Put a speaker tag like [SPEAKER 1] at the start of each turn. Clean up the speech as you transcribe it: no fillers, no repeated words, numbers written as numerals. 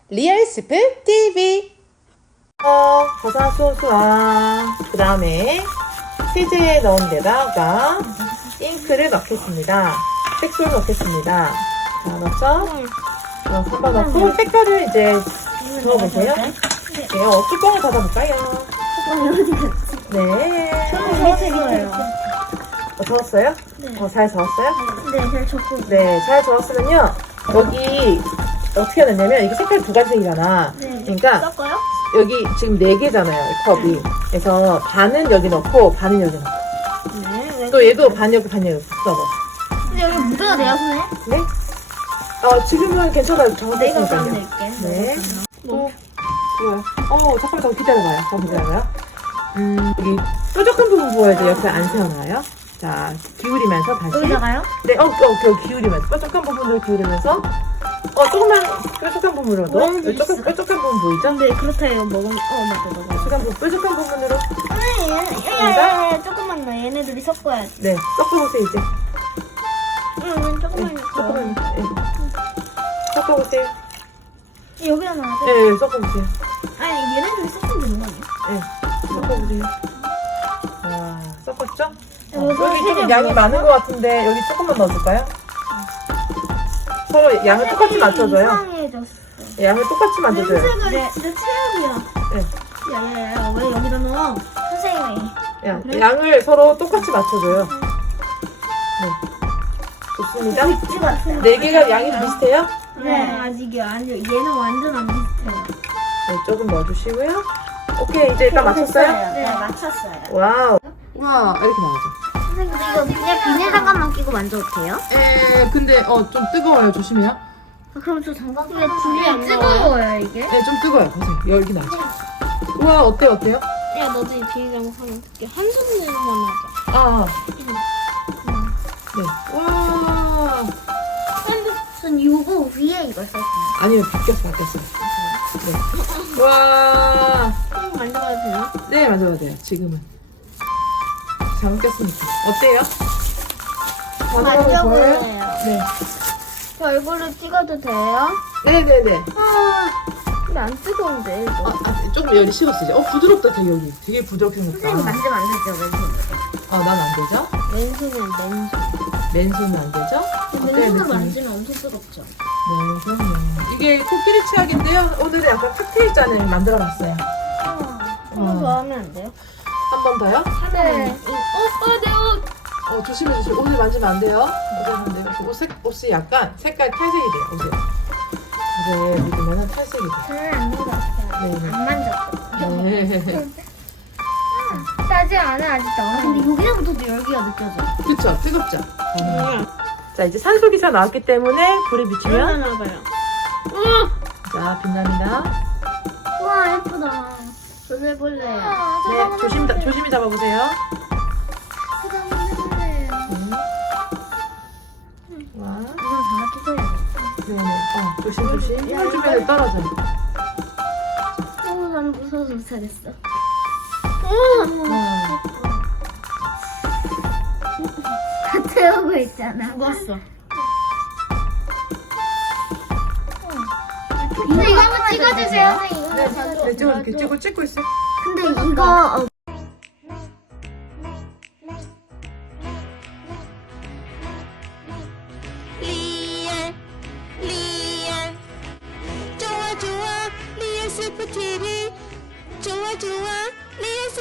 [SPEAKER 1] 리얼스프 TV. 버섯 소스와 그 다음에 치즈에 넣은 데다가 잉크를 넣겠습니다. 색소를 넣겠습니다. 자, 넣죠? 한번 넣고 색깔을 이제 부어보세요. 네, 뚜껑을 닫아볼까요? 네.
[SPEAKER 2] 저는 밑에 거예요.
[SPEAKER 1] 저었어요?
[SPEAKER 2] 네.
[SPEAKER 1] 잘 저었어요?
[SPEAKER 2] 네, 잘 줬고.
[SPEAKER 1] 네, 잘 저었으면요. 여기 어떻게 해야 되냐면 이게 색깔 두 가지잖아.
[SPEAKER 2] 네.
[SPEAKER 1] 그러니까
[SPEAKER 2] 섞어요?
[SPEAKER 1] 여기 지금 4개잖아요, 컵이. 그래서 반은 여기 넣고 반은 여기 넣고.
[SPEAKER 2] 네.
[SPEAKER 1] 또 얘도 반 여기 반 여기 써봐.
[SPEAKER 2] 근데 여기 묻어야 돼요, 손에?
[SPEAKER 1] 네? 지금은 괜찮아요.
[SPEAKER 2] 내가
[SPEAKER 1] 정확했으니까요.
[SPEAKER 2] 낼게.
[SPEAKER 1] 네.
[SPEAKER 2] 뭐?
[SPEAKER 1] 이거요. 잠깐만 더 기다려봐요. 더 기다려봐요. 여기 뾰족한 부분 보여야지 옆에 안 세워놔요. 자, 기울이면서 다시.
[SPEAKER 2] 여기다가요?
[SPEAKER 1] 네, 기울이면서. 뾰족한 부분을 기울이면서. 조금만 뾰족한 부분으로도. 뾰족한 부분 보이죠?
[SPEAKER 2] 근데 그렇다요, 먹으면. 맞다.
[SPEAKER 1] 뾰족한 부분으로.
[SPEAKER 2] 얘네, 조금만 넣어. 얘네들이 섞어야지.
[SPEAKER 1] 네, 섞어보세요, 이제.
[SPEAKER 2] 조금만 넣어.
[SPEAKER 1] 조금만. 네. 섞어보세요.
[SPEAKER 2] 여기다 넣어야 돼?
[SPEAKER 1] 네, 섞어보세요.
[SPEAKER 2] 아니, 얘네들이 섞으면 되는 거 아니야?
[SPEAKER 1] 네, 섞어보세요. 와, 섞었죠?
[SPEAKER 2] 여기
[SPEAKER 1] 여기
[SPEAKER 2] 세
[SPEAKER 1] 조금
[SPEAKER 2] 개
[SPEAKER 1] 양이
[SPEAKER 2] 먹었어?
[SPEAKER 1] 많은 것 같은데 여기 조금만 넣어줄까요? 서로 양을 똑같이 맞춰줘요.
[SPEAKER 2] 이상해졌어.
[SPEAKER 1] 양을 똑같이 맞춰줘요.
[SPEAKER 2] 냄새가 내 체력이야.
[SPEAKER 1] 네.
[SPEAKER 2] 야야야, 왜 여기다 넣어? 선생님이. 그래?
[SPEAKER 1] 양을 서로 똑같이 맞춰줘요. 네. 좋습니다.
[SPEAKER 2] 찌 같은.
[SPEAKER 1] 네 개가 양이 비슷해요?
[SPEAKER 2] 네. 아직이요. 아니요. 얘는 완전 안 비슷해요.
[SPEAKER 1] 네, 조금 넣어주시고요. 오케이, 이제 일단 맞췄어요?
[SPEAKER 2] 네, 맞췄어요.
[SPEAKER 1] 와우. 와, 이렇게 나오죠.
[SPEAKER 2] 선생님, 근데 이거 그냥 비닐 장갑만 끼고 만져도 돼요?
[SPEAKER 1] 근데 좀 뜨거워요. 조심해요.
[SPEAKER 2] 그럼 저 장갑 왜 불이 안 뜨거워요, 이게?
[SPEAKER 1] 네, 좀 뜨거워요. 보세요. 열기 나죠. 우와, 어때요?
[SPEAKER 2] 야, 너도 이 비닐 장갑 하면 어떡해. 한 손으로만 하자.
[SPEAKER 1] 네. 와.
[SPEAKER 2] 전 요거 위에 이걸 썼어요.
[SPEAKER 1] 아니요, 바뀌었어요. 네. 와.
[SPEAKER 2] 한번 만져봐도 되나?
[SPEAKER 1] 네, 맞아요. 지금은. 잘 먹겠습니다. 어때요?
[SPEAKER 2] 만져볼래요.
[SPEAKER 1] 네.
[SPEAKER 2] 저 얼굴을 찍어도 돼요?
[SPEAKER 1] 네네네.
[SPEAKER 2] 근데 안 뜨거운데, 이거.
[SPEAKER 1] 조금 열이 식었어요. 부드럽다, 되게 여기. 되게 부드럽게 생겼다.
[SPEAKER 2] 선생님 만지면 안 되죠, 왼손으로.
[SPEAKER 1] 난 안 되죠?
[SPEAKER 2] 왼손은 맨손.
[SPEAKER 1] 맨손은 안 되죠? 어때요,
[SPEAKER 2] 왼손으로
[SPEAKER 1] 느낌이?
[SPEAKER 2] 만지면 엄청 뜨겁죠.
[SPEAKER 1] 네, 그럼요. 이게 코끼리 치약인데요. 오늘은 약간 칵테일 잔을 만들어봤어요.
[SPEAKER 2] 한번 더 하면 안 돼요?
[SPEAKER 1] 한 번 더요?
[SPEAKER 2] 네. 오빠, 내 옷!
[SPEAKER 1] 조심해. 오늘 만지면 안 돼요. 오늘 안 돼요. 옷이 약간 색깔 탈색이 돼요. 옷에 묻으면 탈색이 돼요.
[SPEAKER 2] 저는 안 묻었어요.
[SPEAKER 1] 네.
[SPEAKER 2] 안 만졌어요.
[SPEAKER 1] 네.
[SPEAKER 2] 따지 않아, 아직도. 근데 여기서부터도 열기가 느껴져.
[SPEAKER 1] 그쵸? 뜨겁죠? 자, 이제 산소기사 나왔기 때문에 불에 비추면
[SPEAKER 2] 나봐요.
[SPEAKER 1] 자, 빛납니다.
[SPEAKER 2] 우와, 예쁘다. 저도 해볼래요.
[SPEAKER 1] 네, 조심히 잡아보세요.
[SPEAKER 2] 저도 한번 해볼래요.
[SPEAKER 1] 와.
[SPEAKER 2] 이건 다 끼고요.
[SPEAKER 1] 네네. 조심. 힘을 주면 떨어져요.
[SPEAKER 2] 난 무서워서 못하겠어.
[SPEAKER 1] 와.
[SPEAKER 2] 다 태우고 있잖아. 죽었어. 이거 한번 찍어주세요.
[SPEAKER 1] 네, 찍고 있어요.
[SPEAKER 2] 근데 이거
[SPEAKER 3] 리얼 좋아 리얼 스프 TV 좋아 리얼